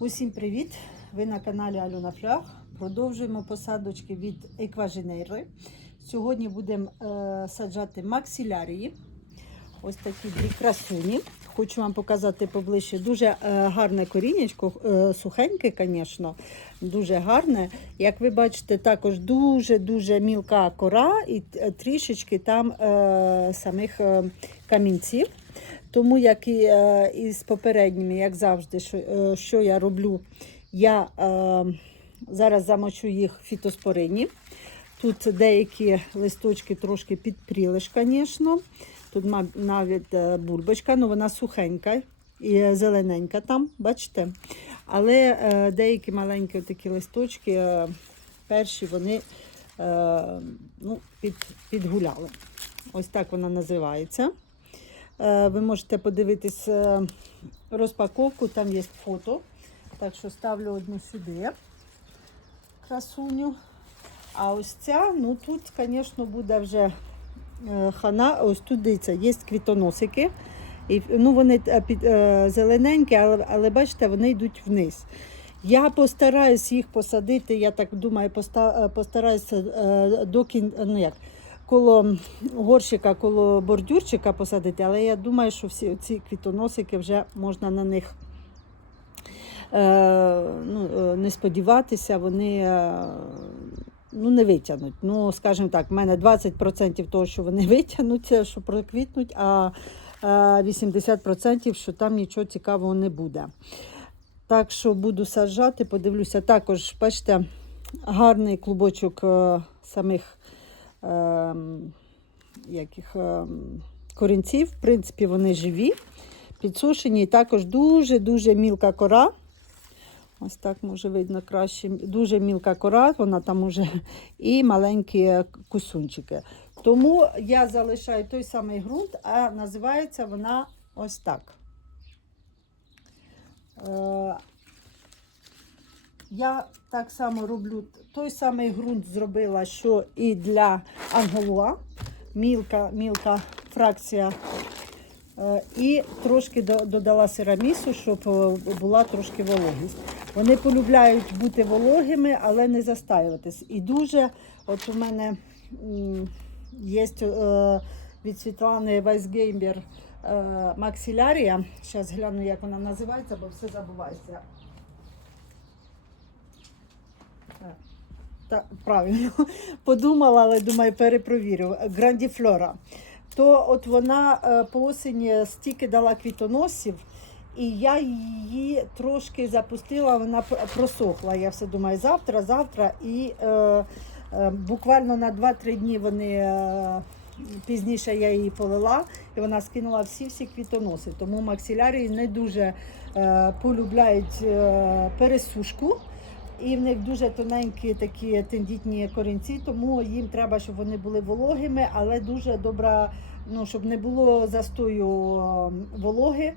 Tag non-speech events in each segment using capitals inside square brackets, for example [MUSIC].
Усім привіт! Ви на каналі Альона Флях. Продовжуємо посадочки від екваженери. Сьогодні будемо е, саджати максилярії. Ось такі дві красуні. Хочу вам показати поближче. Дуже е, гарне корінечко, е, сухеньке, звісно, дуже гарне. Як ви бачите, також дуже-дуже мілка кора і е, трішечки там е, самих е, камінців. Тому, як і, е, і з попередніми, як завжди, що, е, що я роблю, я е, зараз замочу їх в фітоспорині. Тут деякі листочки трошки підпріли, звісно. Тут навіть е, бульбочка, але вона сухенька і зелененька там, бачите? Але е, деякі маленькі такі листочки, е, перші, вони е, ну, під, підгуляли. Ось так вона називається. Е, Ви можете подивитись е, розпаковку, там є фото. Так що ставлю одну сюди, красуню. А ось ця, ну тут, звісно, буде вже е, хана. Ось тут дивіться, є квітоносики. І, ну, вони під, зелененькі, але, але бачите, вони йдуть вниз. Я постараюсь їх посадити, я так думаю, постараюся до кін, ну як, коло горщика, коло бордюрчика посадити, але я думаю, що всі ці квітоносики вже можна на них е, ну, е, не сподіватися, вони е, ну, не витягнуть. Ну, скажімо так, в мене 20% того, що вони [LAUGHS] витягнуть, що проквітнуть, а е, 80% що там нічого цікавого не буде. Так що буду саджати, подивлюся. Також, бачите, гарний клубочок е, самих ем, яких, ем, корінців. В принципі, вони живі, підсушені. І також дуже-дуже мілка кора. Ось так може видно краще. Дуже мілка кора, вона там уже і маленькі кусунчики. Тому я залишаю той самий ґрунт, а називається вона ось так. Я так само роблю той самий ґрунт зробила, що і для анголуа. Мілка, мілка фракція. Е, І трошки додала сирамісу, щоб е, була трошки вологість. Вони полюбляють бути вологими, але не застаюватись. І дуже, от у мене є е, від Світлани Вайсгеймбер максилярія. Зараз гляну, як вона називається, бо все забувається. Так, правильно [LAUGHS] подумала, але думаю, перепровірю. Грандіфлора. То от вона е, по осені стільки дала квітоносів, і я її трошки запустила, вона просохла. Я все думаю, завтра, завтра. І е, е, буквально на 2-3 дні вони. Е, Пізніше я її полила, і вона скинула всі-всі квітоноси. Тому максилярії не дуже е, полюбляють е, пересушку. І в них дуже тоненькі такі тендітні корінці, тому їм треба, щоб вони були вологими, але дуже добра, ну щоб не було застою е, вологи.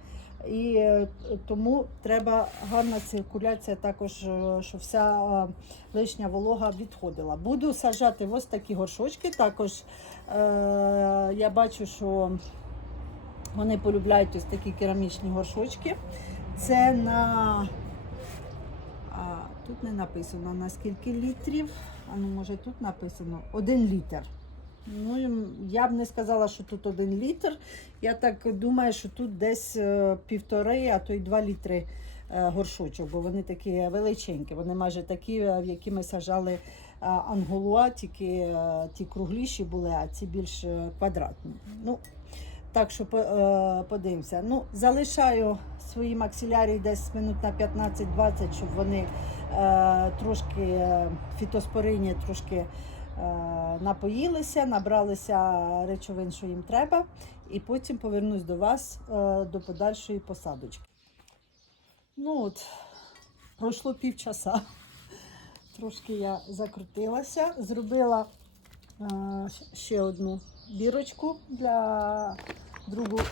І е, тому треба гарна циркуляція, також е, щоб вся е, лишня волога відходила. Буду саджати ось такі горшочки. Також е, я бачу, що вони полюбляють ось такі керамічні горшочки. Це на тут не написано на скільки літрів. А ну, може тут написано один літр. Ну, я б не сказала, що тут один літр. Я так думаю, що тут десь е, півтори, а то й два літри е, горшочок, бо вони такі величенькі. Вони майже такі, е, в які ми сажали анголуа, тільки ті кругліші були, а ці більш квадратні. Ну, так що подивимося. Ну, залишаю свої максилярії десь минут на 15-20, щоб вони трошки е, фітоспорині трошки е, напоїлися, набралися речовин, що їм треба, і потім повернусь до вас е, до подальшої посадочки. Ну от, пройшло півчаса. Трошки я закрутилася, зробила ще одну бірочку для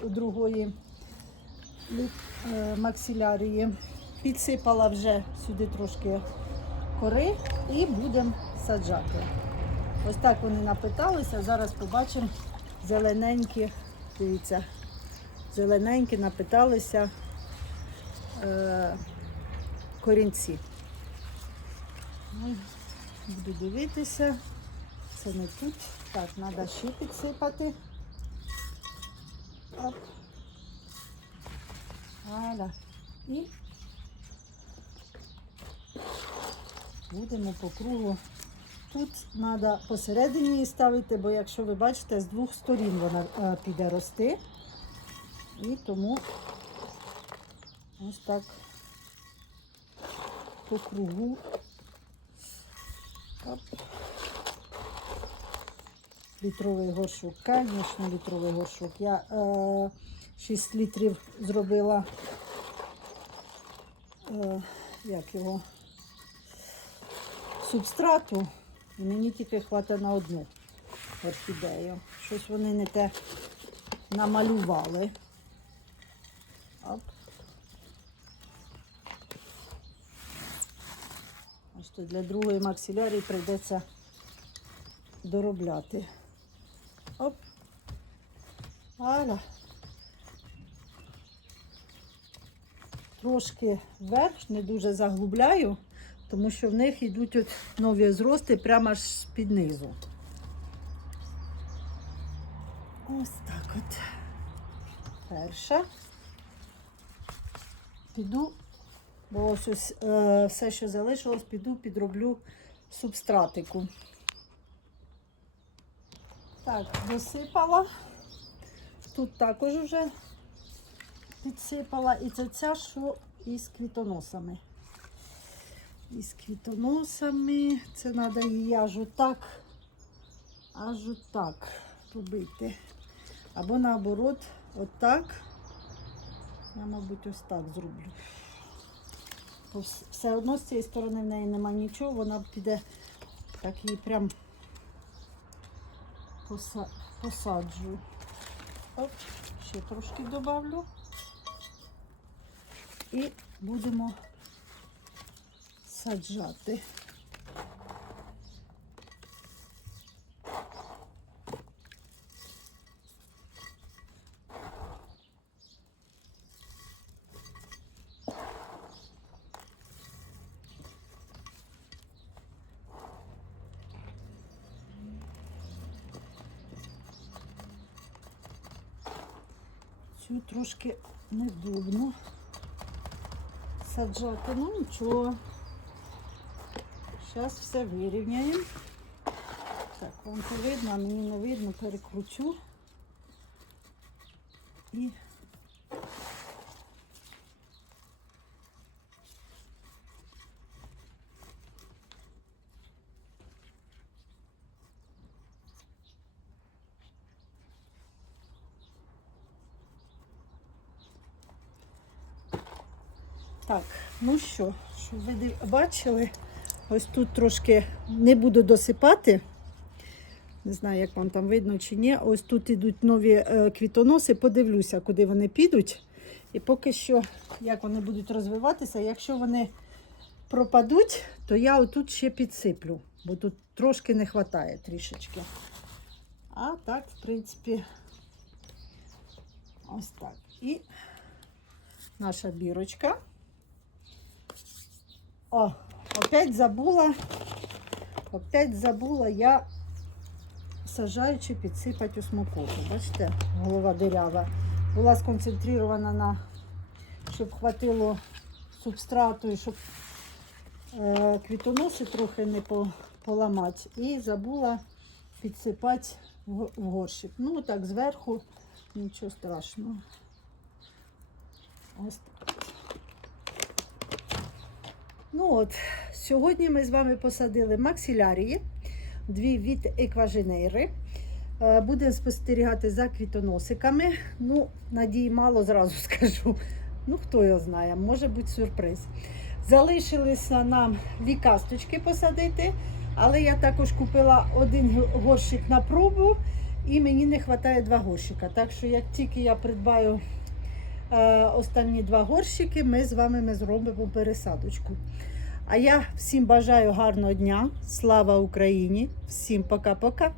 другої максилярії. Підсипала вже сюди трошки кори і будемо саджати. Ось так вони напиталися. Зараз побачимо зелененькі, дивіться, зелененькі напиталися. Е, корінці. Буду дивитися. Це не тут. Так, треба ще підсипати. Оп. Аля. І будемо по кругу. Тут треба посередині її ставити, бо якщо ви бачите, з двох сторін вона е, піде рости. І тому ось так по кругу. Оп. Літровий горшок, звісно, літровий горшок. Я е, 6 літрів зробила. Е, як його? Субстрату. І мені тільки хватить на одну орхідею. Щось вони не те намалювали. Оп. Ось то для другої максилярії прийдеться доробляти. Оп. Аля. Трошки вверх, не дуже заглубляю, тому що в них йдуть от нові зрости прямо аж з-під низу. Ось так от. Перша. Піду, бо ось е, все, що залишилось, піду, підроблю субстратику. Так, досипала. Тут також вже підсипала. І це ця, що із квітоносами. Із квітоносами. Це треба її аж отак, аж отак робити. Або наоборот, отак. Я, мабуть, ось так зроблю. Все одно з цієї сторони в неї нема нічого, вона піде так її прям посаджу. Оп, ще трошки добавлю. І будемо саджати. Цю трошки невдобно саджати. Ну нічого. Зараз все вирівняємо. Так, вам то видно, а мені не видно, перекручу. І Так, ну що, що ви бачили? Ось тут трошки не буду досипати. Не знаю, як вам там видно чи ні. Ось тут ідуть нові е, квітоноси. Подивлюся, куди вони підуть. І поки що, як вони будуть розвиватися, якщо вони пропадуть, то я отут ще підсиплю, бо тут трошки не вистачає трішечки. А так, в принципі, ось так. І наша бірочка. О, опять забула. Опять забула я сажаючи підсипати осмокоту. Бачите, голова дирява. Була сконцентрована на, щоб хватило субстрату і щоб е, квітоноси трохи не по, поламати. І забула підсипати в, в горщик. Ну, так, зверху, нічого страшного. Ось так. Ну от, сьогодні ми з вами посадили максилярії, дві від екваженейри. Е, Будемо спостерігати за квітоносиками. Ну, надії мало зразу [LAUGHS] скажу. Ну, хто його знає, може бути сюрприз. Залишилися нам дві касточки посадити, але я також купила один горщик на пробу і мені не вистачає два горщика. Так що, як тільки я придбаю останні два горщики, ми з вами ми зробимо пересадочку. А я всім бажаю гарного дня. Слава Україні! Всім пока-пока!